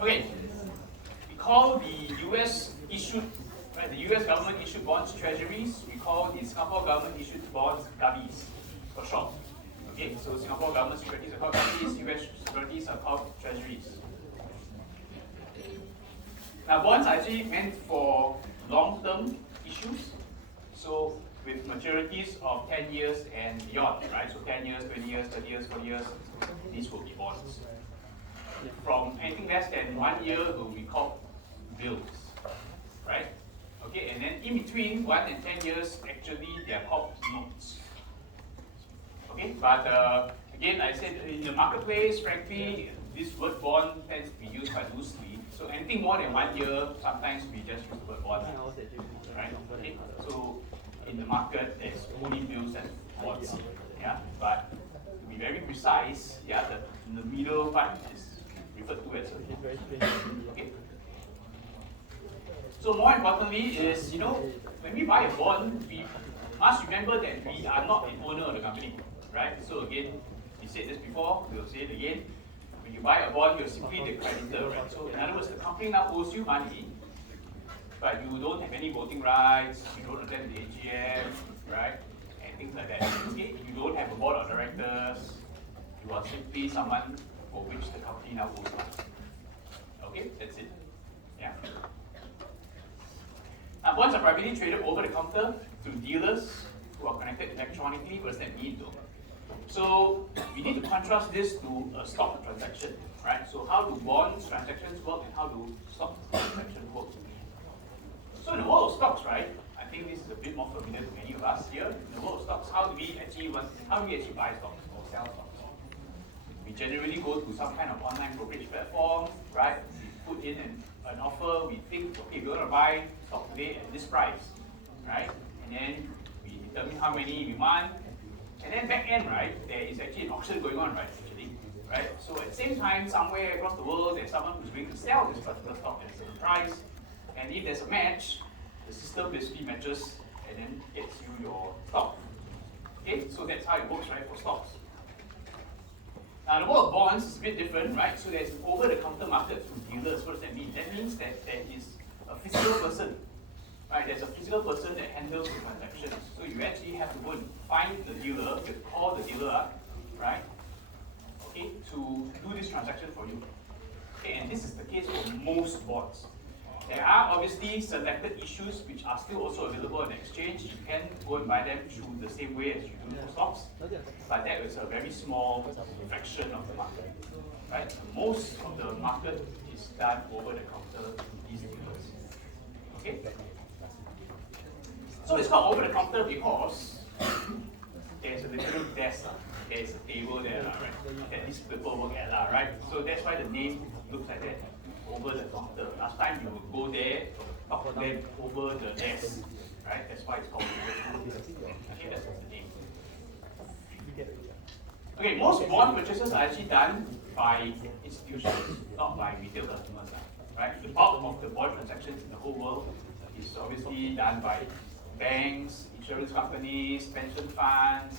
Okay, we call the US issued, right, the US government issued bonds treasuries. We call the Singapore government issued bonds govies for short. Okay, so Singapore government securities are called govies, US securities are called treasuries. Now bonds are actually meant for long-term issues. So with maturities of 10 years and beyond, right? So 10 years, 20 years, 30 years, 40 years, these will be bonds. From anything less than 1 year will be called bills, right? Okay, and then in between 1 and 10 years, actually they are called notes. Okay, but again, I said in the marketplace, frankly, this word bond tends to be used quite loosely. So anything more than 1 year, sometimes we just use the word bond, right? Okay, so in the market, there's only bills and bonds, yeah. But to be very precise, yeah, the middle part is referred to as a, okay. So more importantly is, when we buy a bond, we must remember that we are not the owner of the company, right? So again, we said this before, we'll say it again. When you buy a bond, you're simply the creditor, right? So in other words, the company now owes you money, but you don't have any voting rights, you don't attend the AGM, right? And things like that. Okay? You don't have a board of directors, you are simply someone for which the company now owes money. Okay, that's it. Yeah. Now, bonds are primarily traded over the counter to dealers who are connected electronically. What does that mean, though? So we need to contrast this to a stock transaction, right? So how do bonds transactions work, and how do stock transactions work? So in the world of stocks, right? I think this is a bit more familiar to many of us here. In the world of stocks, how do we actually buy stocks or sell stocks? We generally go to some kind of online brokerage platform, right? We put in an offer. We think, okay, we're going to buy stock today at this price, right? And then we determine how many we want. And then back end, right, there is actually an auction going on, right? So at the same time, somewhere across the world, there's someone who's going to sell this particular stock at a certain price. And if there's a match, the system basically matches and then gets you your stock. Okay, so that's how it works, right, for stocks. Now, the world of bonds is a bit different, right? So there's an over-the-counter market through dealers. What does that mean? That means that there is a physical person, right? There's a physical person that handles the transactions. So you actually have to go and find the dealer, you have to call the dealer up, right? Okay, to do this transaction for you. Okay, and this is the case for most bonds. There are obviously selected issues which are still also available on the exchange. You can go and buy them through the same way as you do for stocks, but that is a very small fraction of the market. Right? Most of the market is done over the counter to these dealers. Okay? So it's called over the counter because there's a literal desk, there's a table there, right? That these people work at, right? So that's why the name looks like that. Over the counter. Last time you would go there, talk to them over the desk, right? That's why it's called over the counter. Okay, that's the name. Okay, most bond purchases are actually done by institutions, not by retail customers, right? The bulk of the bond transactions in the whole world is obviously done by banks, insurance companies, pension funds,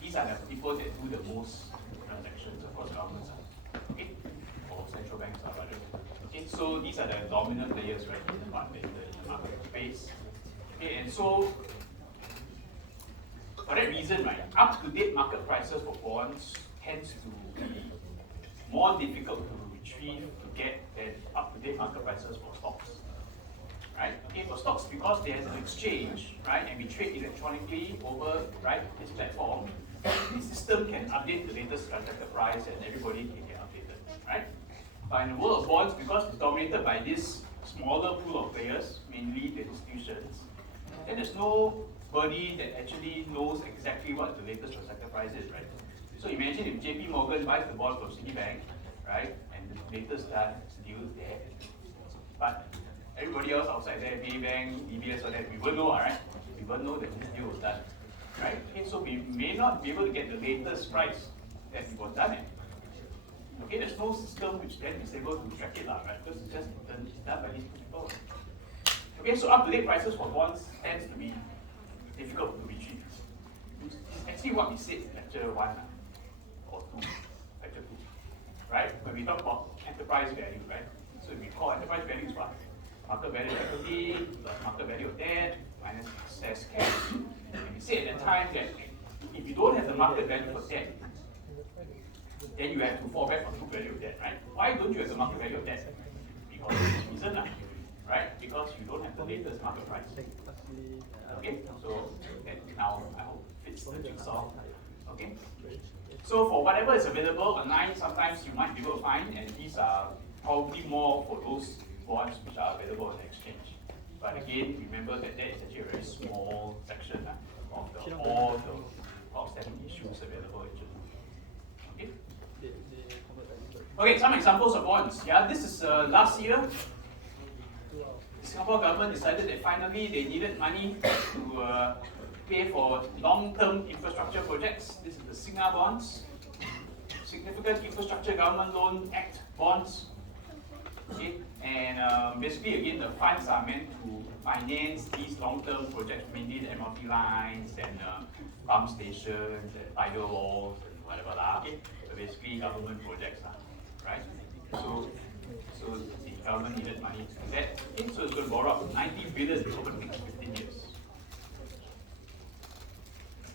These are the people that do the most transactions. Of course, governments are. Okay? Central banks are rather. Okay, so these are the dominant players, right, in the market space. Okay, and so for that reason, right, up-to-date market prices for bonds tends to be more difficult to retrieve to get than up-to-date market prices for stocks. Right? Okay, for stocks, because there's an exchange, right, and we trade electronically over, right, this platform, the system can update the latest transacted price and everybody can get updated, right? But in the world of bonds, because it's dominated by this smaller pool of players, mainly the institutions, then there's nobody that actually knows exactly what the latest transacted price is, right? So imagine if JP Morgan buys the bond from Citibank, right, and the latest done deal there, but everybody else outside there, Maybank, DBS, or that, we won't know, right? We won't know that this deal was done, right? Okay, so we may not be able to get the latest price that it was done at. Okay, there's no system which then is able to track it, right? Because it's just done by these people. Okay, so up-to-date prices for bonds tends to be difficult to retrieve. It's actually what we said in lecture 1 or 2, lecture 2. right? When we talk about enterprise value, right? So we call enterprise value is what? Market value of equity plus market value of debt minus excess cash. And we said at the time that if you don't have the market value for debt, then you have to fall back on book value of debt, right? Why don't you have the market value of debt? Because of this reason, right? Because you don't have the latest market price. Okay, so that now I hope fits the jigsaw. Okay, so for whatever is available online, sometimes you might be able to find, and these are probably more for those bonds which are available on the exchange. But again, remember that that is actually a very small section of all the outstanding issues available actually. Okay. Okay, some examples of bonds. Yeah, this is last year. The Singapore government decided that finally they needed money to pay for long-term infrastructure projects. This is the SINGA bonds, Significant Infrastructure Government Loan Act bonds. Okay, and basically again the funds are meant to finance these long-term projects, mainly the MRT lines and pump stations and tidal walls and whatever lah. Okay, so basically government projects lah, right? So the government needed money to do that. Okay, so it's going to borrow up 90 billion over the next 15 years.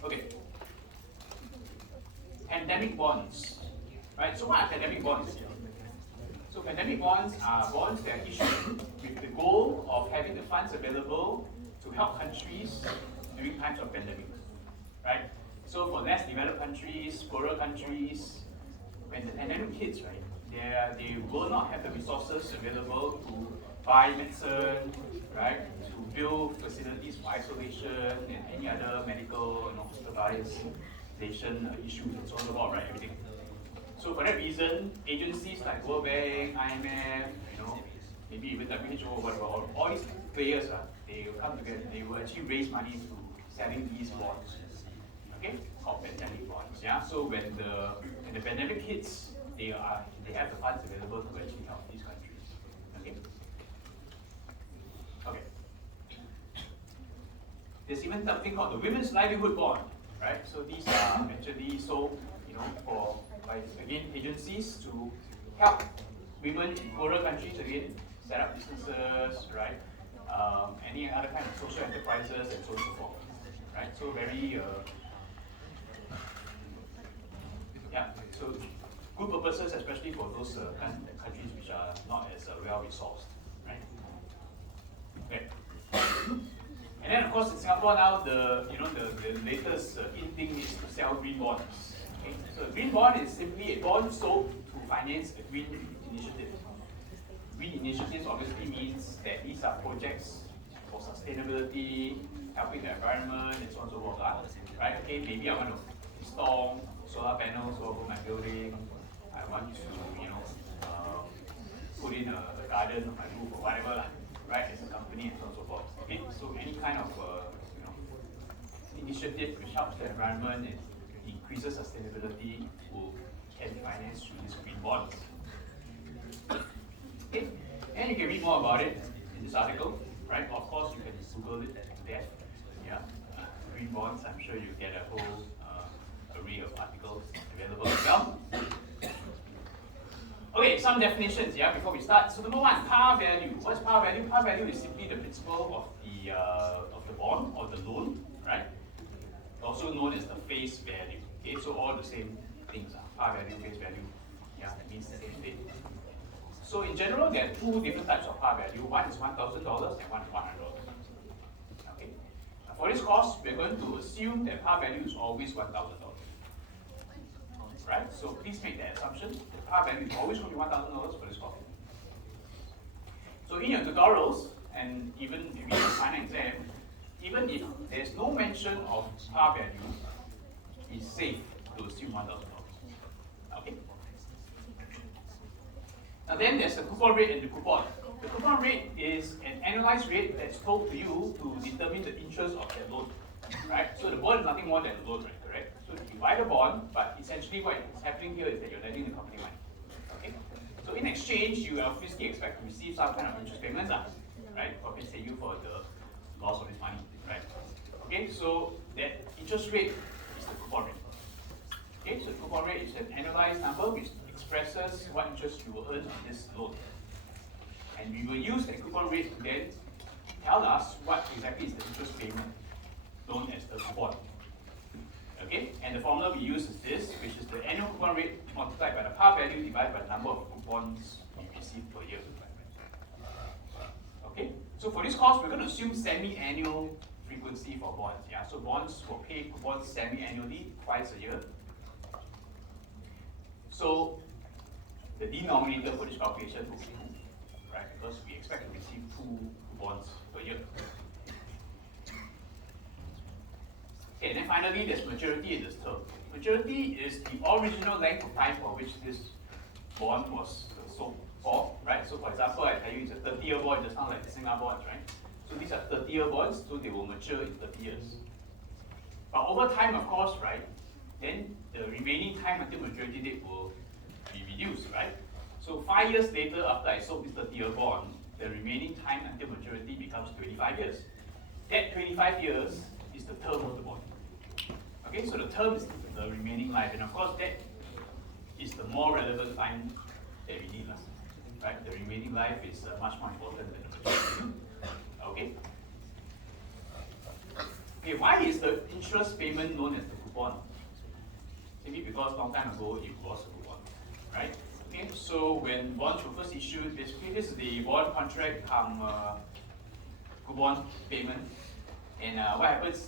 Okay. Pandemic bonds. Right, so what are pandemic bonds? So pandemic bonds are bonds that are issued with the goal of having the funds available to help countries during times of pandemic. Right? So for less developed countries, poorer countries, when the pandemic hits, right, they will not have the resources available to buy medicine, right, to build facilities for isolation and any other medical and hospitalization issues and so on and so forth, right, everything. So for that reason, agencies like World Bank, IMF, maybe even WHO, whatever, all these players, they will come together, they will actually raise money to selling these bonds, okay, called pandemic bonds. Yeah. So when the pandemic hits, they have the funds available to actually help these countries. Okay. Okay. There's even something called the Women's Livelihood Bond, right? So these are actually sold, by again agencies to help women in poorer countries again set up businesses, right? Any other kind of social enterprises and so on and so forth, right? So very so good purposes, especially for those countries which are not as well resourced, right? Okay. And then of course in Singapore now the latest in thing is to sell green bonds. Okay? So a green bond is simply a bond sold to finance a green initiative. Green initiatives obviously means that these are projects for sustainability, helping the environment, and so on and so forth. Right? Okay, maybe I want to install solar panels over my building. I want to, put in a garden on my roof or whatever, right? As a company and so on and so forth. Okay, so any kind of initiative which helps the environment and increases sustainability can be financed through these green bonds. Okay, and you can read more about it in this article, right? Of course, you can Google it to death. Yeah, green bonds. I'm sure you get a whole array of articles available as well. Okay, some definitions, before we start. So number one, par value. What's par value? Par value is simply the principal of the bond or the loan, right? Also known as the face value. Okay, so all the same things are par value, face value. Yeah, it means the same thing. So in general, there are two different types of par value. One is $1,000 and one is $100. Okay. For this course, we're going to assume that par value is always $1,000. Right? So please make that assumption. The par value is always going to be $1,000 for this course. So in your tutorials, and even maybe in the final exam, even if there's no mention of par value, it's safe to assume $1,000. Okay? Now then there's the coupon rate and the coupon. The coupon rate is an annualized rate that's told to you to determine the interest of that loan. Right? So the bond is nothing more than a loan, right? Correct? So you buy the bond, but essentially what is happening here is that you're lending the company money. Okay? So in exchange, you obviously expect to receive some kind of interest payments, right? Compensate you for the loss of this money, right? Okay, so that interest rate is the coupon rate. Okay, so the coupon rate is an annualized number which expresses what interest you will earn on this loan. And we will use that coupon rate to then tell us what exactly is the interest payment, known as the coupon. Okay, and the formula we use is this, which is the annual coupon rate multiplied by the par value divided by the number of coupons we receive per year. Okay, so for this course, we're going to assume semi-annual frequency for bonds. Yeah, so bonds will pay coupons semi-annually, twice a year. So the denominator for this calculation will be 2, right? Because we expect to receive 2 coupons per year. Okay, and then finally, there's maturity in this term. Maturity is the original length of time for which this bond was sold for, right? So for example, I tell you it's a 30-year bond, just sound like the Singapore bonds, right? So these are 30-year bonds, so they will mature in 30 years. But over time, of course, right, then the remaining time until maturity date will be reduced, right? So 5 years later, after I sold this 30-year bond, the remaining time until maturity becomes 25 years. That 25 years is the term of the bond. Okay, so the term is the remaining life, and of course that is the more relevant time that we need, right? The remaining life is much more important than the maturity. Okay. Okay, why is the interest payment known as the coupon? Maybe because long time ago it was a coupon, right? Okay, so when bonds were first issued, basically this is the bond contract coupon payment. And what happens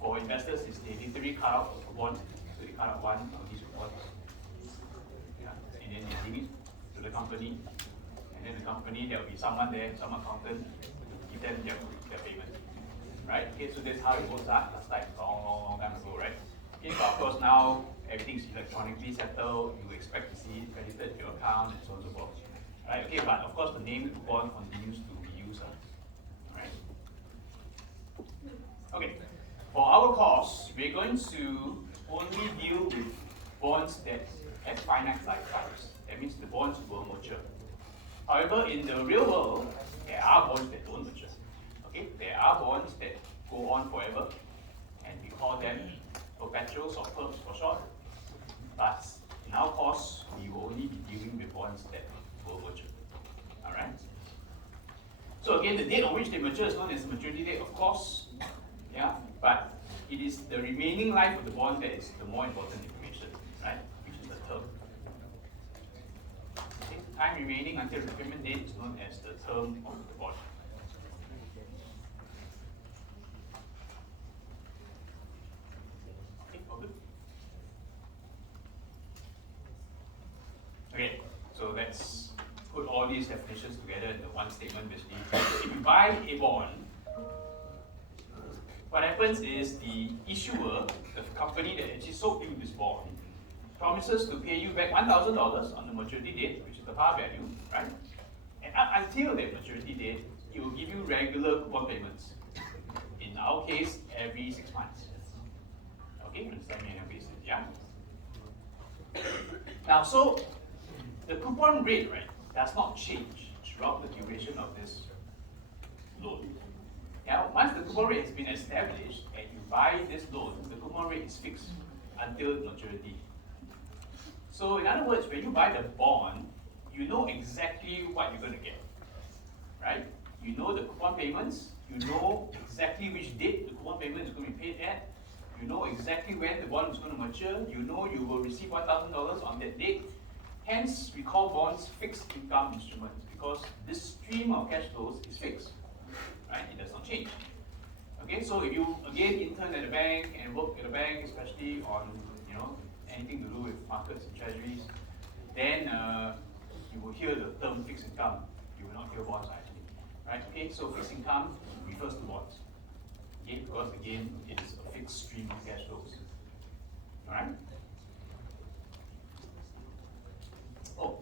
for investors is they literally cut out a coupon, so they cut out one of these coupons, yeah, and then they bring it to the company, and then the company, there will be someone there, some accountant, to give them their payment, right? Okay, so that's how it was last time, long time ago, right? Okay, but of course now everything's electronically settled, you expect to see it credited to your account and so on and so forth, right? Okay, but of course the name coupon continues to be used, right? Okay, for our course, we're going to only deal with bonds that have finite lifetimes. That means the bonds will mature. However, in the real world, there are bonds that don't mature. Okay, there are bonds that go on forever, and we call them perpetuals or perps for short. But in our course, we will only be dealing with bonds that will mature. All right. So again, the date on which they mature is known as the maturity date, of course. Yeah, but it is the remaining life of the bond that is the more important information, right? Which is the term. Okay. Time remaining until the repayment date is known as the term of the bond. Okay, all good? Okay, so let's put all these definitions together into one statement basically. If you buy a bond, what happens is the issuer, the company that actually sold you this bond, promises to pay you back $1,000 on the maturity date, which is the par value, right? And up until that maturity date, it will give you regular coupon payments. In our case, every 6 months. Okay, on a semi-annual basis, yeah? Now, so the coupon rate, right, does not change throughout the duration of this loan. Now, once the coupon rate has been established and you buy this loan, the coupon rate is fixed until maturity. So in other words, when you buy the bond, you know exactly what you're going to get, right? You know the coupon payments, you know exactly which date the coupon payment is going to be paid at, you know exactly when the bond is going to mature, you know you will receive $1,000 on that date. Hence, we call bonds fixed income instruments because this stream of cash flows is fixed. Right? It does not change. Okay, so if you again intern at a bank and work at a bank, especially on anything to do with markets and treasuries, then you will hear the term fixed income. You will not hear bonds actually. Right? Okay, so fixed income refers to bonds. Okay, because again it is a fixed stream of cash flows. Alright? Oh,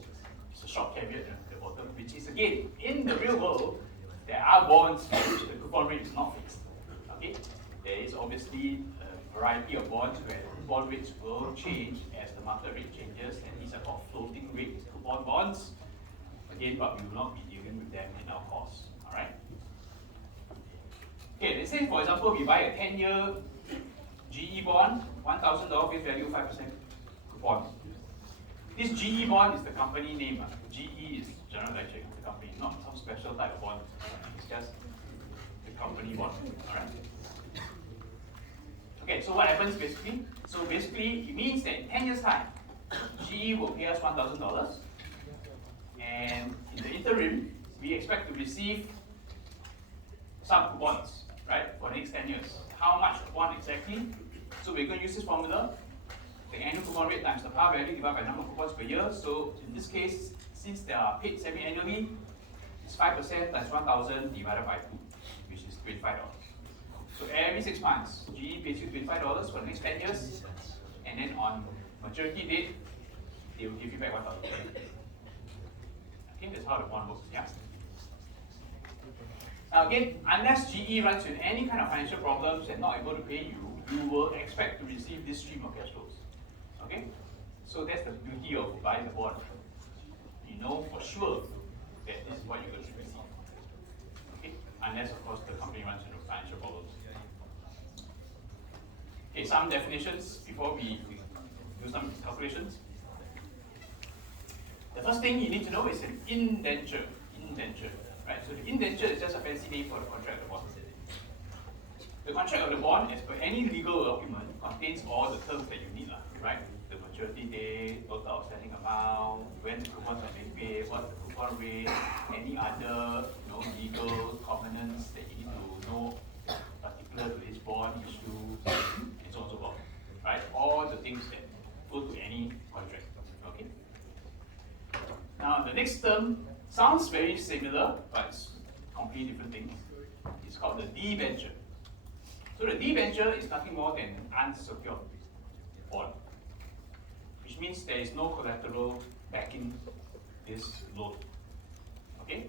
it's a short caveat at the bottom, which is again in the real world. There are bonds for which the coupon rate is not fixed. Okay, there is obviously a variety of bonds where the coupon rates will change as the market rate changes, and these are called floating rate coupon bonds. Again, but we will not be dealing with them in our course. All right. Okay, let's say for example we buy a 10-year GE bond, $1,000 face value, 5% coupon. This GE bond is the company name. GE is General Electric, the company, not some special type of bond. It's just the company bond. All right. Okay, so what happens basically? So basically, it means that in 10 years' time, GE will pay us $1,000, and in the interim, we expect to receive some coupons, right, for the next 10 years. How much coupon exactly? So we're going to use this formula, the annual coupon rate times the par value divided by number of coupons per year. So in this case, since they are paid semi-annually, it's 5% times 1,000 divided by 2, which is $25. So every 6 months, GE pays you $25 for the next 10 years, and then on maturity date, they will give you back 1,000. Okay, that's how the bond works. Yeah. Now again, unless GE runs into any kind of financial problems and not able to pay you, you will expect to receive this stream of cash flows. Okay? So that's the beauty of buying the bond. You know for sure that this is what you're going to receive. Okay? Unless of course the company runs into financial problems. Okay, some definitions before we do some calculations. The first thing you need to know is an indenture. Right? So the indenture is just a fancy name for the contract of the bond. The contract of the bond, as per any legal document, contains all the terms that you need, right? The maturity date, total outstanding amount, when the coupons are being paid, what's the coupon rate, any other legal covenants that you need to know particular to this bond issue, and so on and so forth. Right? All the things that go to any contract. Okay? Now the next term sounds very similar, but it's completely different things. It's called the debenture. So the debenture is nothing more than an unsecured bond, which means there is no collateral backing this loan. Okay?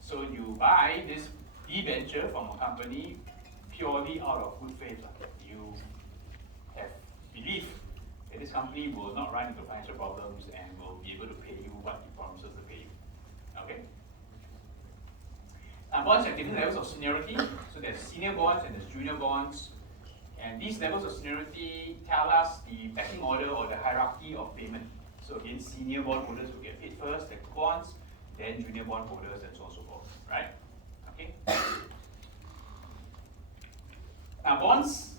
So you buy this debenture from a company purely out of good faith. You have belief that this company will not run into financial problems and will be able to pay you what it promises to pay you. Okay? Now bonds have different levels of seniority. So there's senior bonds and there's junior bonds. And these levels of seniority tell us the pecking order or the hierarchy of payment. So again, senior bond holders will get paid first, then coupons, then junior bond holders, and so on and so forth. Right? Okay? Now bonds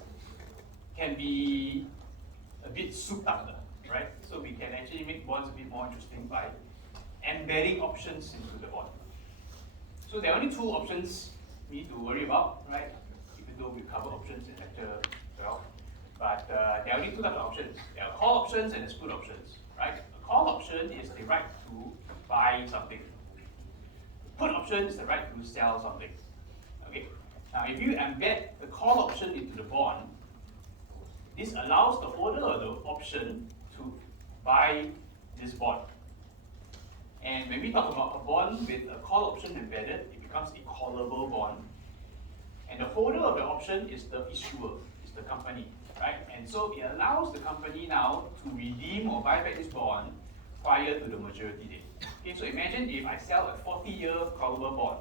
can be a bit souped up, right? So we can actually make bonds a bit more interesting by embedding options into the bond. So there are only two options we need to worry about, right? Even though we cover options in lecture 12. But there are only two types of options. There are call options and there's put options, right? A call option is the right to buy something. Put option is the right to sell something. Okay? Now if you embed the call option into the bond, this allows the holder of the option to buy this bond. And when we talk about a bond with a call option embedded, it becomes a callable bond. And the holder of the option is the issuer, is the company, right? And so it allows the company now to redeem or buy back this bond prior to the maturity date. Okay, so imagine if I sell a 40-year callable bond,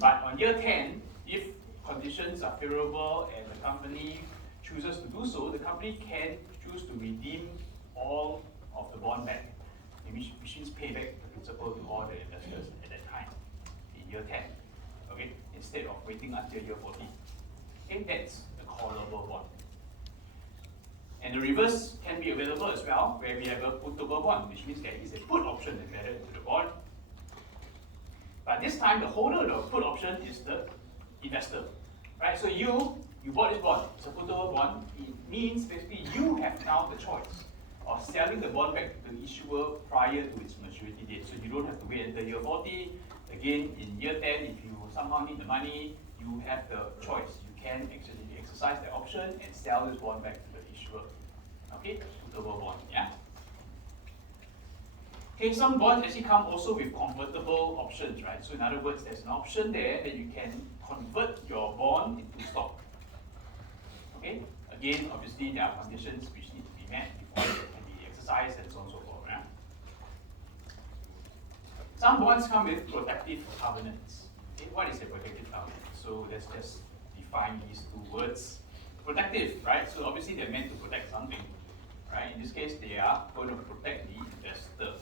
but on year 10, if conditions are favorable and the company chooses to do so, the company can choose to redeem all of the bond back, which means pay back the principal to all the investors at that time, in year 10, okay, instead of waiting until year 40. Okay, that's the callable bond. And the reverse can be available as well, where we have a puttable bond, which means there is a put option embedded into the bond. But this time, the holder of the put option is the investor, right? So you bought this bond, it's a puttable bond. It means basically you have now the choice of selling the bond back to the issuer prior to its maturity date. So you don't have to wait until year 40. Again, in year 10, if you somehow need the money, you have the choice. You can actually exercise the option and sell this bond back to the issuer. Okay, puttable bond, yeah? Okay, some bonds actually come also with convertible options, right? So in other words, there's an option there that you can convert your bond into stock. Okay, again, obviously there are conditions which need to be met before it can be exercised and so on and so forth. Right? Some bonds come with protective covenants. Okay, what is a protective covenant? So let's just define these two words. Protective, right? So obviously they're meant to protect something, right? In this case, they are going to protect the investor,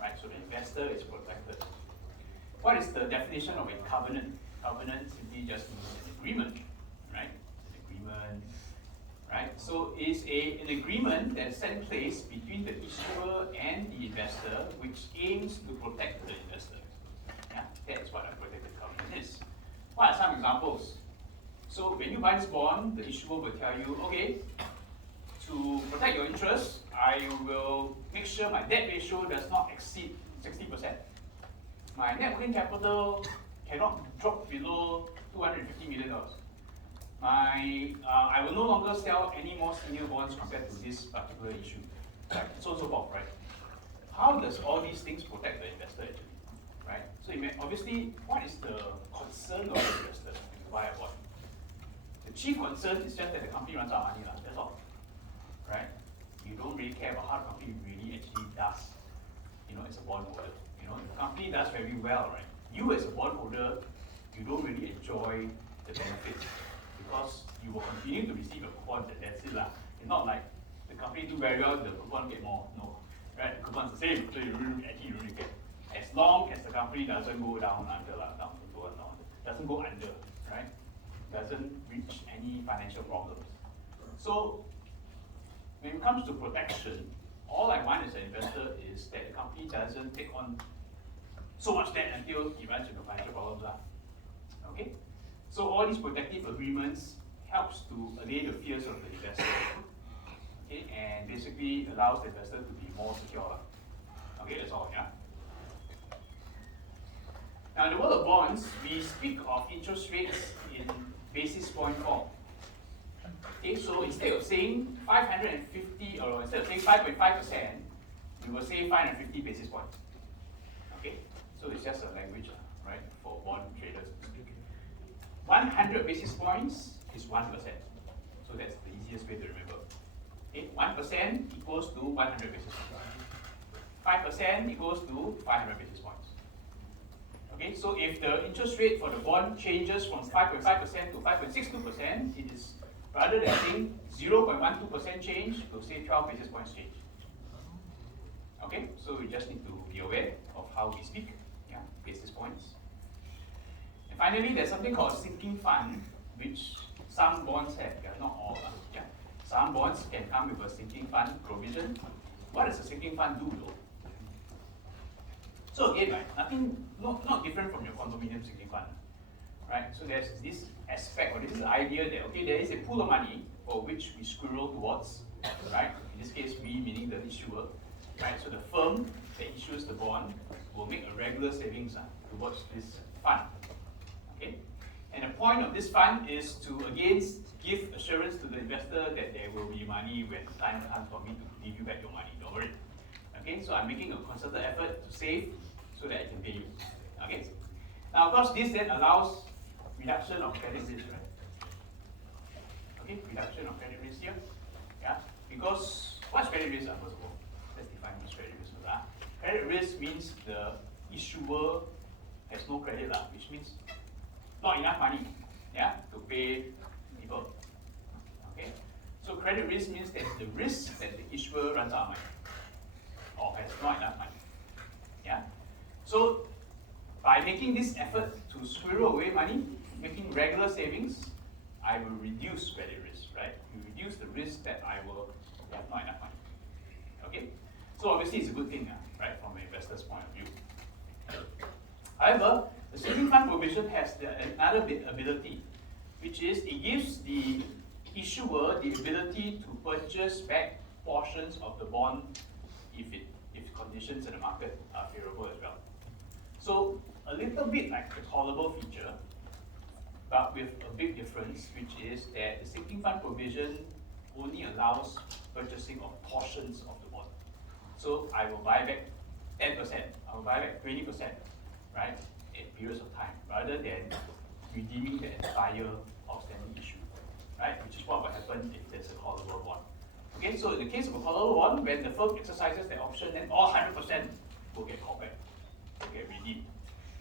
right? So the investor is protected. What is the definition of a covenant? Covenant simply just means an agreement, right? An agreement, right? So it's an agreement that's set in place between the issuer and the investor, which aims to protect the investor. Yeah, that's what a protected covenant is. What are some examples? So when you buy this bond, the issuer will tell you, okay, to protect your interests, I will make sure my debt ratio does not exceed 60%. My net working capital cannot drop below $250 million. I will no longer sell any more senior bonds compared to this particular issue. Right? So on so forth, right? How does all these things protect the investor actually? Right? So obviously, what is the concern of the investor when you buy a bond? The chief concern is just that the company runs out of money, that's all. Right? You don't really care about how the company really actually does, as a bondholder. If the company does very well, right? You as a bondholder, you don't really enjoy the benefits because you will continue to receive a coupon and that's it. It's not like the company do very well, the coupon get more. No. Right? The coupon's the same, so you really get. As long as the company doesn't go down, doesn't go under, right? Doesn't reach any financial problems. So when it comes to protection, all I want as an investor is that the company doesn't take on so much debt until it runs into financial problems. Okay? So all these protective agreements helps to allay the fears of the investor. Okay? And basically allows the investor to be more secure. Okay, that's all, yeah? Now in the world of bonds, we speak of interest rates in basis point form. Okay, so instead of saying 550, or instead of saying 5.5%, we will say 550 basis points. Okay, so it's just a language, right, for bond traders. 100 basis points is 1%. So that's the easiest way to remember. Okay, 1% equals to 100 basis points. 5% equals to 500 basis points. Okay, so if the interest rate for the bond changes from 5.5% to 5.62%, it is rather than saying 0.12% change, we'll say 12 basis points change. Okay, so we just need to be aware of how we speak, basis points. And finally, there's something called a sinking fund, which some bonds have, not all. Some bonds can come with a sinking fund provision. What does a sinking fund do though? So again, not different from your condominium sinking fund. Right? So there's this aspect, or this idea that, okay, there is a pool of money for which we squirrel towards, right? In this case, we meaning the issuer, right? So the firm that issues the bond will make a regular savings towards this fund, okay? And the point of this fund is to, again, give assurance to the investor that there will be money when the time comes for me to give you back your money, don't worry. Okay, so I'm making a concerted effort to save so that I can pay you, okay? Now, of course, this then allows reduction of credit risk, right? Okay, reduction of credit risk here. Yeah, because what's credit risk, first of all? Let's define what's credit risk. Credit risk means the issuer has no credit, which means not enough money, to pay people. Okay, so credit risk means that the risk that the issuer runs out of money or has not enough money. Yeah, so by making this effort to squirrel away money, making regular savings, I will reduce credit risk, right? You reduce the risk that I will have not enough money. Okay? So obviously it's a good thing, right, from an investor's point of view. However, the sinking fund provision has another ability, which is it gives the issuer the ability to purchase back portions of the bond if conditions in the market are favorable as well. So a little bit like the callable feature, but with a big difference, which is that the sinking fund provision only allows purchasing of portions of the bond. So I will buy back 10%, I will buy back 20%, right, in periods of time, rather than redeeming the entire outstanding issue, right, which is what will happen if there's a callable bond. Okay, so in the case of a callable bond, when the firm exercises the option, then all 100% will get called back, will get redeemed.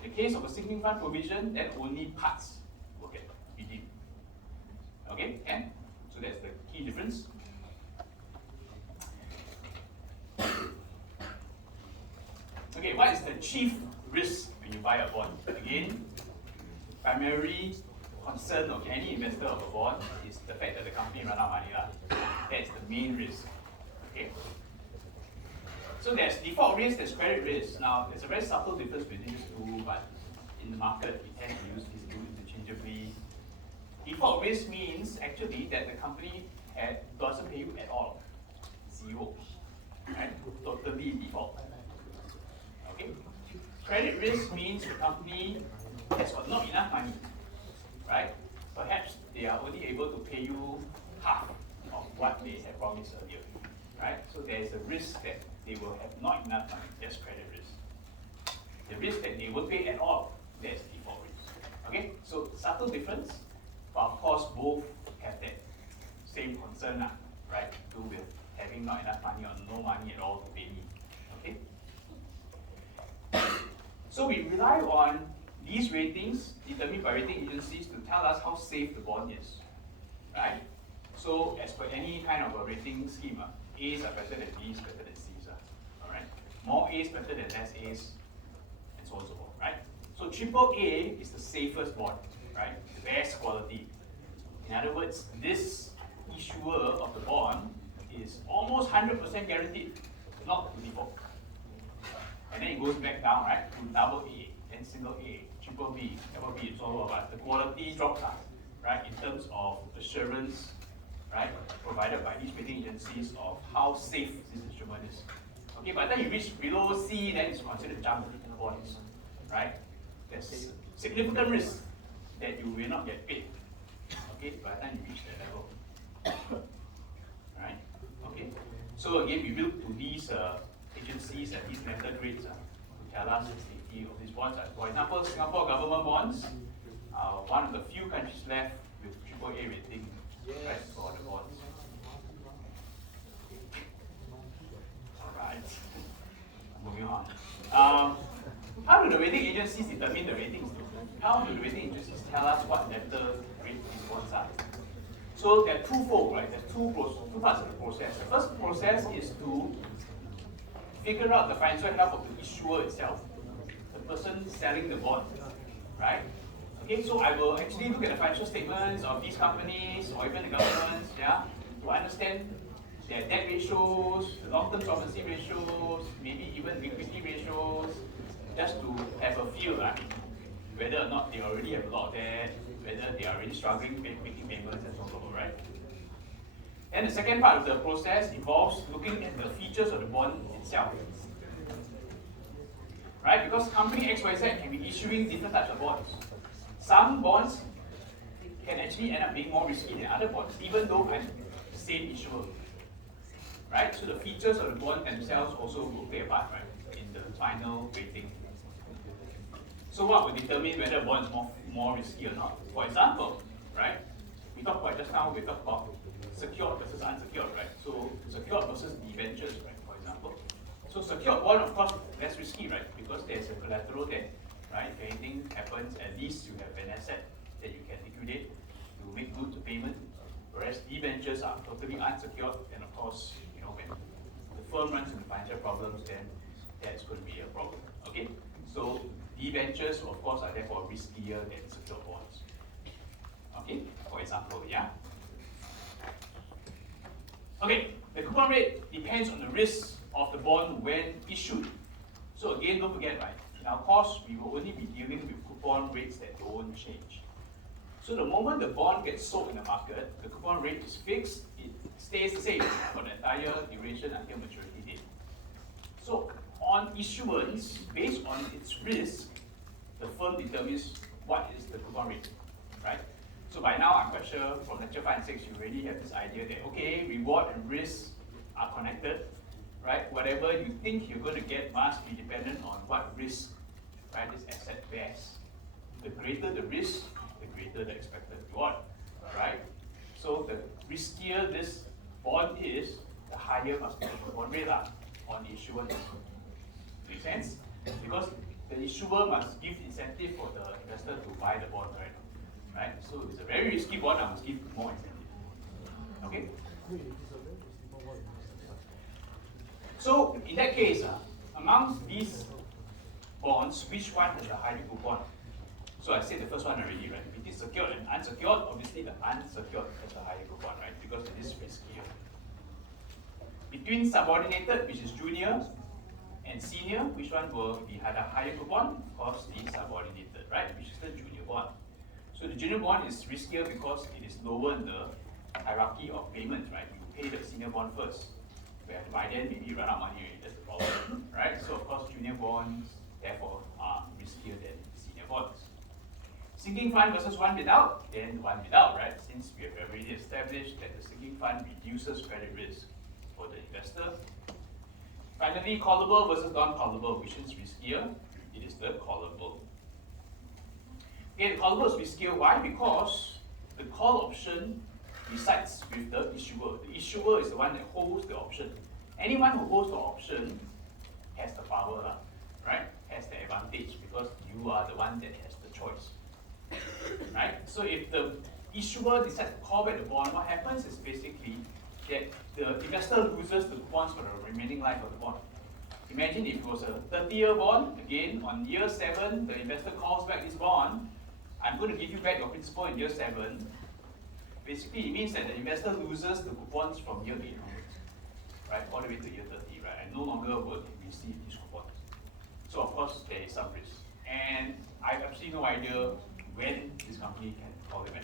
In the case of a sinking fund provision, then only parts will get redeemed. Okay, and so that's the key difference. Okay, what is the chief risk when you buy a bond? Again, primary concern of any investor of a bond is the fact that the company run out of money. That's the main risk. Okay. So there's default risk, there's credit risk. Now, there's a very subtle difference between these two, but in the market, we tend to use these two interchangeably. Default risk means actually that the company doesn't pay you at all. Zero. Right? Totally default. Okay? Credit risk means the company has got not enough money. Right? Perhaps they are only able to pay you half of what they had promised earlier. Right? So there is a risk that they will have not enough money. That's credit risk. The risk that they won't pay at all, that's default risk. Okay? So subtle difference, but of course both have that same concern, right? To do with having not enough money or no money at all to pay me. Okay? So we rely on these ratings determined by rating agencies to tell us how safe the bond is. Right? So as per any kind of a rating scheme, A's are better than B's, better than C's. Alright? More A's better than less A's, and so on and so forth. Right? So AAA is the safest bond, right? The best quality. In other words, this issuer of the bond is almost 100% guaranteed not to default. And then it goes back down, right, to double A, then single A, triple B, double B, and so on. But the quality drops down, right, in terms of assurance, right, provided by these rating agencies of how safe this instrument is. Okay, by the time you reach below C, then it's considered junk bonds, right? There's significant risk that you will not get paid. Okay, by the time you reach that level. Right? Okay. So again, we look to these agencies and these letter grades to tell us the safety of these bonds. For example, Singapore government bonds are one of the few countries left with AAA rating, right, for the bonds. Alright. Moving on. How do the rating agencies determine the ratings? How do the rating agencies tell us what letter grade these bonds are? So they're twofold, right? There's two parts of the process. The first process is to figure out the financial health of the issuer itself, the person selling the bond, right? Okay, so I will actually look at the financial statements of these companies or even the governments, yeah, to understand their debt ratios, the long-term solvency ratios, maybe even liquidity ratios, just to have a feel, right? Whether or not they already have a lot of debt, whether they are really struggling making payments and so on, right? And the second part of the process involves looking at the features of the bond itself. Right? Because company XYZ can be issuing different types of bonds. Some bonds can actually end up being more risky than other bonds, even though I'm the same issuer. Right? So the features of the bond themselves also will play a part, right, in the final rating. So what will determine whether a bond is more risky or not? For example, right, we talked about just now, we talked about secured versus unsecured, right? So secured versus debentures, right, for example. So secured bond, of course, less risky, right? Because there's a collateral there, right? If anything happens, at least you have an asset that you can liquidate to make good the payment. Whereas debentures are totally unsecured, and of course, you know, when the firm runs into financial problems, then that's going to be a problem. Okay? So debentures, of course, are therefore riskier than secured bonds. Okay, for example, yeah. Okay, the coupon rate depends on the risk of the bond when issued. So again, don't forget, right? In our course, we will only be dealing with coupon rates that don't change. So the moment the bond gets sold in the market, the coupon rate is fixed. It stays the same for the entire duration until maturity date. So on issuance, based on its risk, the firm determines what is the coupon rate, right? So by now, I'm quite sure from lecture 5 and 6, you already have this idea that, okay, reward and risk are connected, right? Whatever you think you're going to get must be dependent on what risk, right, this asset bears. The greater the risk, the greater the expected reward, right? So the riskier this bond is, the higher must be the coupon rate on the issuance. Make sense? Because the issuer must give incentive for the investor to buy the bond, right? Right? So it's a very risky bond, I must give more incentive. Okay? So in that case, amongst these bonds, which one has the higher coupon? So I said the first one already, right? Between secured and unsecured, obviously the unsecured has a higher coupon, right? Because it is riskier. Between subordinated, which is junior, and senior, which one will be had a higher coupon? Of course, the subordinated, right? Which is the junior bond. So the junior bond is riskier because it is lower in the hierarchy of payments, right? You pay the senior bond first. Where by then maybe you run out of money already, that's the problem, right? So of course, junior bonds therefore are riskier than senior bonds. Sinking fund versus one without, then one without, right? Since we have already established that the sinking fund reduces credit risk for the investor. Finally, callable versus non-callable, which is riskier? It is the callable. Okay, the callable is riskier. Why? Because the call option resides with the issuer. The issuer is the one that holds the option. Anyone who holds the option has the power, right? Has the advantage because you are the one that has the choice. Right? So if the issuer decides to call back the bond, what happens is basically that the investor loses the coupons for the remaining life of the bond. Imagine if it was a 30-year bond, again, on year 7, the investor calls back this bond, I'm going to give you back your principal in year 7. Basically, it means that the investor loses the coupons from year 8 onwards, right, all the way to year 30, right, and no longer will receive these coupons. So, of course, there is some risk. And I have absolutely no idea when this company can call them back.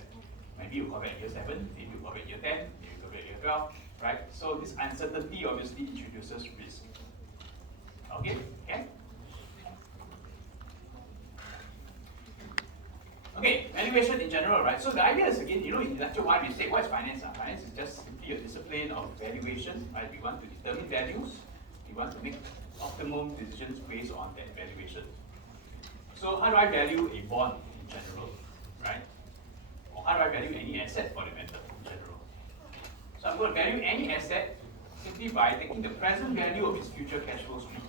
Maybe you call back year 7, maybe you call back year 10, maybe you call back year 12, right? So this uncertainty obviously introduces risk. Okay? Okay? Okay, valuation in general, right? So the idea is again, in lecture 1 we say what is finance? Finance is just simply a discipline of valuation, right? We want to determine values, we want to make optimum decisions based on that valuation. So how do I value a bond in general, right? Or how do I value any asset for the matter in general? So I'm going to value any asset simply by taking the present value of its future cash flow stream.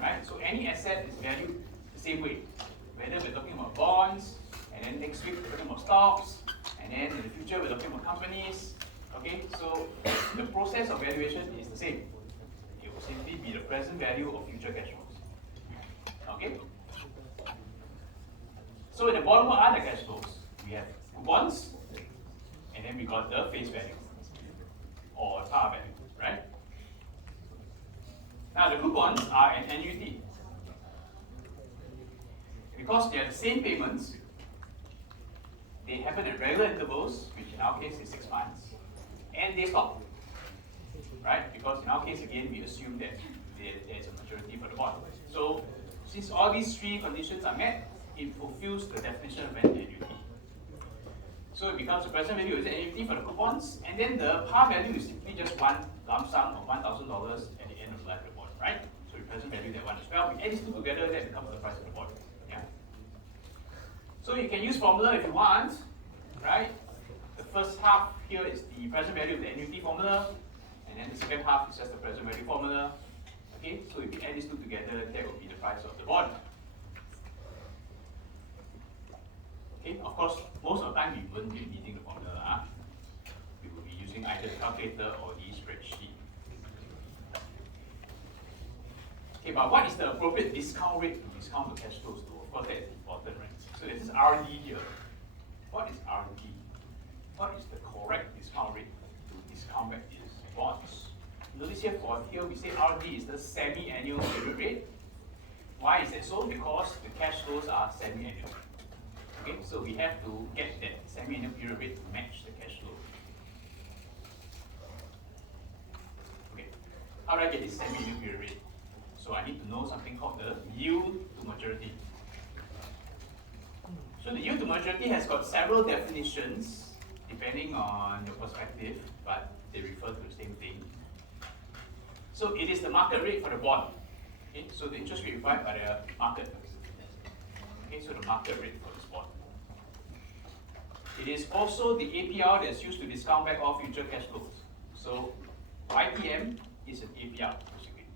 Right? So any asset is valued the same way. Whether we're talking about bonds, and then next week we're talking about stocks, and then in the future we're talking about companies. Okay, so the process of valuation is the same. It will simply be the present value of future cash flows. Okay? So in the bottom, what are the cash flows? We have coupons, and then we got the face value, or par value, right? Now the coupons are an annuity. Because they are the same payments, they happen at regular intervals, which in our case is 6 months, and they stop. Right? Because in our case, again, we assume that there is a maturity for the bond. So since all these 3 conditions are met, it fulfills the definition of an annuity. So it becomes the present value is an annuity for the coupons, and then the par value is simply just one lump sum of $1,000 at the end of the life of the bond, right? So we present value that one as well. We add these 2 together, that becomes the price of the bond. Yeah. So you can use formula if you want, right? The first half here is the present value of the annuity formula, and then the second half is just the present value formula. Okay, so if you add these 2 together, that will be the price of the bond. Okay, of course, most of the time we won't be needing the formula. We will be using either the calculator or the spreadsheet. Okay, but what is the appropriate discount rate to discount the cash flows to? Of course, that is important, right? So this is RD here. What is RD? What is the correct discount rate to discount back these bonds? Notice here, we say RD is the semi-annual period rate. Why is that so? Because the cash flows are semi-annual. Okay, so we have to get that semi-annual period rate to match the cash flow. Okay, how do I get this semi-annual period rate? So I need to know something called the yield to maturity. So the yield to maturity has got several definitions depending on your perspective, but they refer to the same thing. So it is the market rate for the bond. Okay, so the interest rate required by the market. Okay, so the market rate for this bond. It is also the APR that's used to discount back all future cash flows. So YTM is an APR, basically.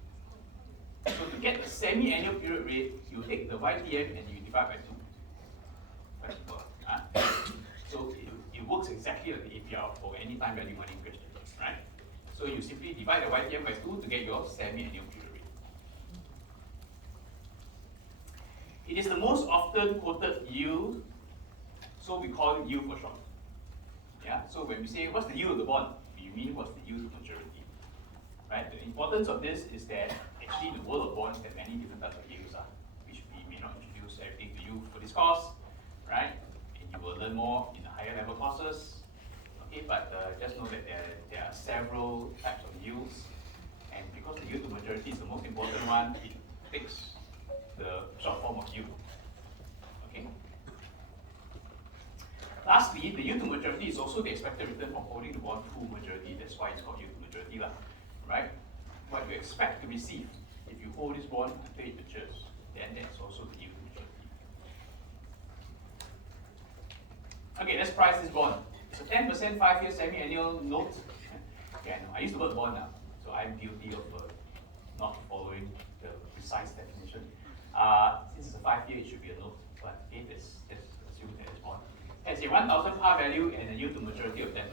So to get the semi-annual period rate, you take the YTM and you divide by 2. So it works exactly like the APR for any time value money question, right? So you simply divide the YTM by 2 to get your semi-annual period rate. It is the most often quoted yield, so we call it yield for short. Yeah. So when we say what's the yield of the bond, we mean what's the yield to maturity. Right? The importance of this is that actually in the world of bonds there are many different types of yields, which we may not introduce everything to you for this course, right? And you will learn more in the higher level courses. Okay, but just know that there are several types of yields, and because the yield to maturity is the most important one, it takes the short form of yield. Okay. Lastly, the yield to maturity is also the expected return from holding the bond through maturity. That's why it's called yield to maturity, right? What you expect to receive if you hold this bond until it matures, then that's also the yield to maturity. Okay, let's price this bond. It's a 10% 5-year semi-annual note. Okay, I use the word bond now, so I'm guilty of not following the precise definition. Since it's a 5-year, it should be a note, but okay, let's assume that it's bond. It has a 1,000 par value and a yield to maturity of 10%.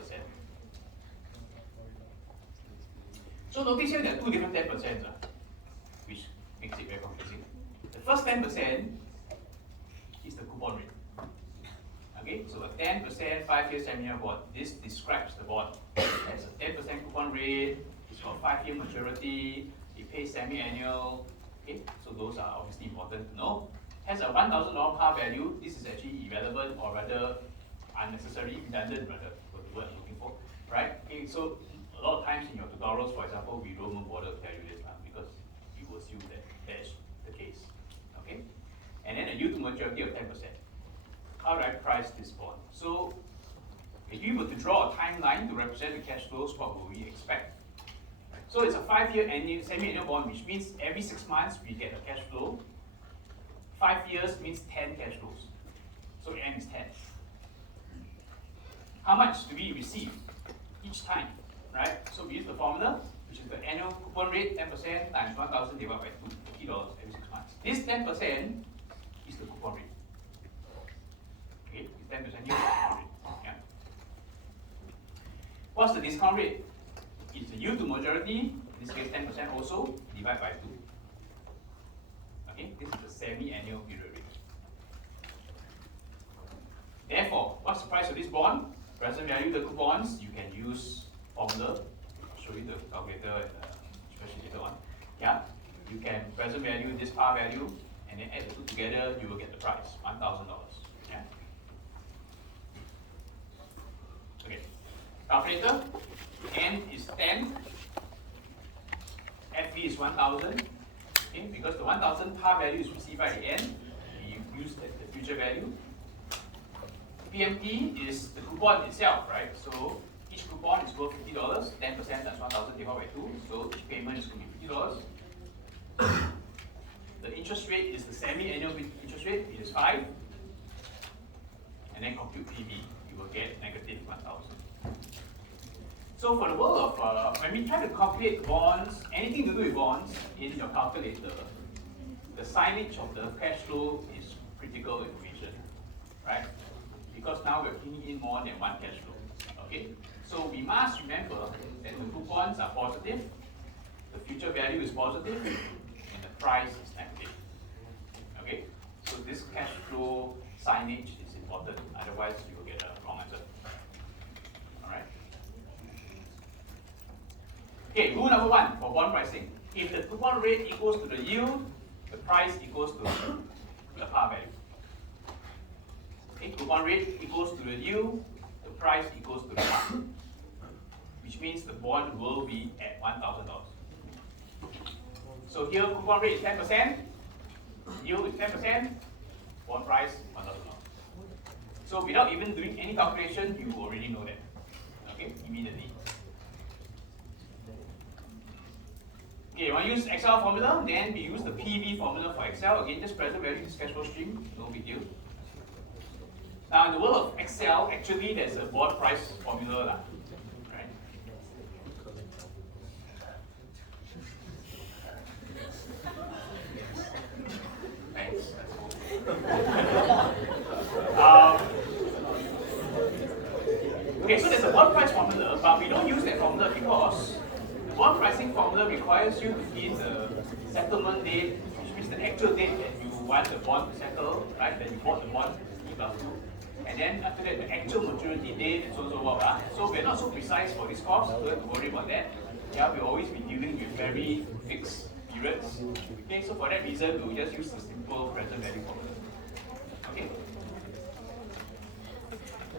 So notice here there are two different 10%, which makes it very confusing. The first 10% is the coupon rate. Okay, so a 10% 5-year semi-annual bond. This describes the bond. It has a 10% coupon rate, it's got 5-year maturity, it pays semi-annual. Okay, so those are obviously important to know. Has a $1,000 par value. This is actually irrelevant, or rather unnecessary, redundant rather, for the word I'm looking for. Right? Okay, so a lot of times in your tutorials, for example, we don't even bother to tell you this because you will assume that that's the case. Okay? And then a yield to maturity of 10%. How do I price this bond? So if you were to draw a timeline to represent the cash flows, what will we expect? So it's a 5-year semi-annual bond, which means every 6 months we get a cash flow. 5 years means 10 cash flows. So N is 10. How much do we receive each time? Right? So we use the formula, which is the annual coupon rate, 10% times 1,000 divided by 2, $50 every 6 months. This 10% is the coupon rate. Okay, it's 10% here, coupon rate. Yeah. What's the discount rate? It's the yield to maturity, in this case 10% also, divided by 2. Okay, this is the semi-annual period rate. Therefore, what's the price of this bond? Present value the coupons, you can use formula. I'll show you the calculator and especially later on. Yeah, you can present value this par value and then add the two together, you will get the price, $1,000. Yeah. Okay. Calculator. N is 10. FV is 1,000. Okay, because the 1,000 par value is received by the N, we use the future value. PMT is the coupon itself, right? So each coupon is worth $50, 10% times 1,000 divided by 2, so each payment is going to be $50. The interest rate is the semi-annual interest rate, it is 5. And then compute PV, you will get negative 1,000. So for the world of, when we try to calculate bonds, anything to do with bonds in your calculator, the signage of the cash flow is critical information, right? Because now we're bringing in more than one cash flow, okay? So we must remember that the coupons are positive, the future value is positive, and the price is negative, okay? So this cash flow signage is important, otherwise you will get a wrong answer, all right? Okay, rule number 1 for bond pricing. If the coupon rate equals to the yield, the price equals to the par value. Okay, coupon rate equals to the yield, the price equals to the par. Which means the bond will be at $1,000. So here coupon rate is 10%, yield is 10%, bond price $1,000. So without even doing any calculation, you already know that. Okay, immediately. Okay, you want to use Excel formula, then we use the PV formula for Excel. Again, just present value this cash flow stream, no big deal. Now in the world of Excel, actually there's a bond price formula, right? Thanks. Okay, so there's a bond price formula, but we don't use that formula because bond pricing formula requires you to feed the settlement date, which means the actual date that you want the bond to settle, right? Then you bought the bond, T plus 2. And then after that, the actual maturity date and so on so forth. So we're not so precise for this course, so don't have to worry about that. Yeah, we'll always be dealing with very fixed periods. Okay, so for that reason, we'll just use the simple present value formula. Okay.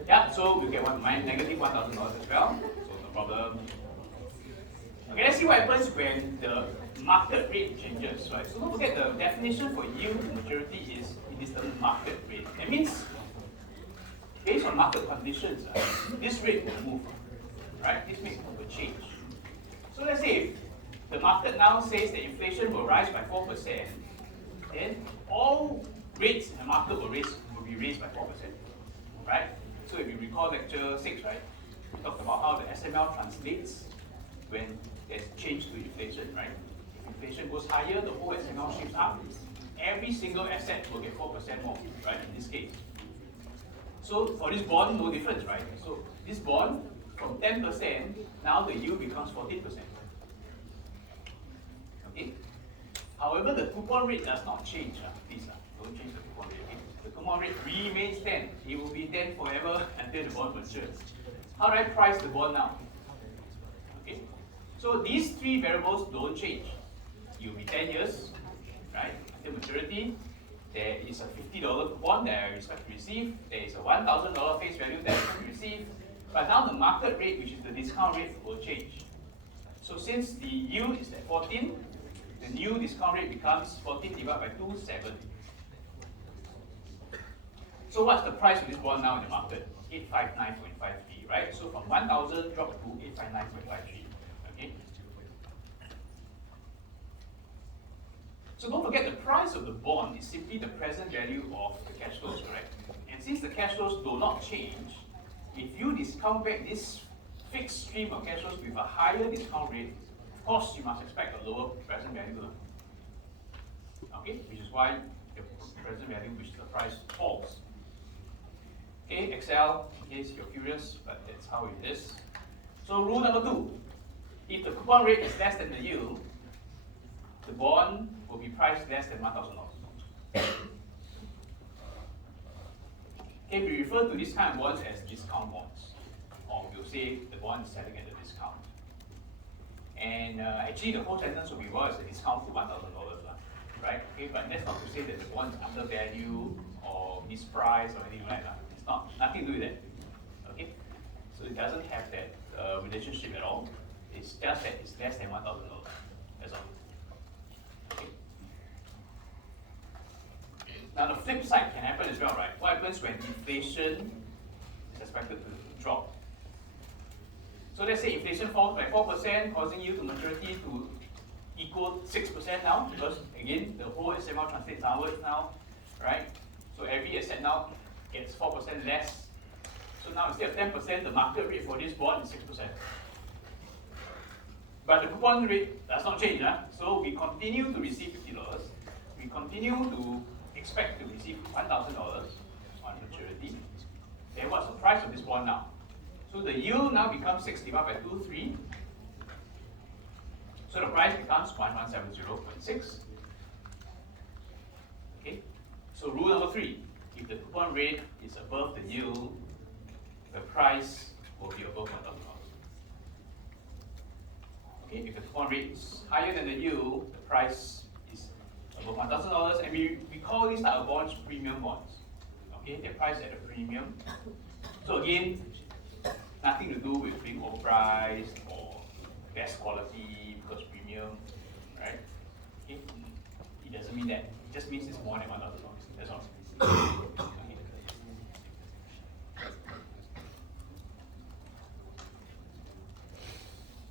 Yeah, so we get negative $1,000 as well, so no problem. Okay, let's see what happens when the market rate changes, right? So don't forget the definition for yield to maturity is it is the market rate. That means based on market conditions, this rate will move, right? This rate will change. So let's say if the market now says that inflation will rise by 4%, then all rates in the market will be raised by 4%, right? So if you recall lecture 6, right, we talked about how the SML translates when there's change to inflation, right? If inflation goes higher, the whole SML shifts up. Every single asset will get 4% more, right, in this case. So for this bond, no difference, right? So this bond, from 10%, now the yield becomes 14%. Okay? However, the coupon rate does not change. Please, don't change the coupon rate. Okay? The coupon rate remains 10. It will be 10 forever until the bond matures. How do I price the bond now? Okay? So these three variables don't change. It will be 10 years, right, until maturity. There is a $50 coupon that I expect to receive. There is a $1,000 face value that I expect to receive. But now the market rate, which is the discount rate, will change. So since the yield is at 14, the new discount rate becomes 14 divided by 2, 7. So what's the price of this bond now in the market? 859.53, right? So from 1,000 drop to 859.53. Okay. So don't forget the price of the bond is simply the present value of the cash flows, correct? And since the cash flows do not change, if you discount back this fixed stream of cash flows with a higher discount rate, of course you must expect a lower present value. Okay, which is why the present value, which the price, falls. Okay, Excel, in case you're curious, but that's how it is. So rule number 2, if the coupon rate is less than the yield, the bond will be priced less than $1,000. Okay, we refer to this kind of bonds as discount bonds, or we'll say the bond is selling at a discount. And actually, the whole sentence will be well as a discount to $1,000, right? Okay, but that's not to say that the bond is undervalued or mispriced or anything like that. It's not, nothing to do with that. Okay, so it doesn't have that relationship at all. It's just that it's less than $1,000. That's all. Now the flip side can happen as well, right? What happens when inflation is expected to drop? So let's say inflation falls by 4%, causing you to maturity to equal 6% now, because again, the whole SML translates downwards now, right? So every asset now gets 4% less. So now instead of 10%, the market rate for this bond is 6%. But the coupon rate does not change, so we continue to receive $50. We continue to expect to receive $1,000 on maturity. Then what's the price of this bond now? So the yield now becomes 6 divided by 2, 3. So the price becomes 1170.6. Okay. So rule number 3, if the coupon rate is above the yield, the price will be above $1,000. Okay. If the coupon rate is higher than the yield, the price is above $1,000, and we call these type of bonds premium bonds. Okay, they're priced at a premium. So again, nothing to do with being overpriced or best quality because premium, right? Okay. It doesn't mean that. It just means it's more than $1,000. That's all.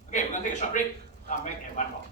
Okay, we're gonna take a short break. Come back at 1 o'clock.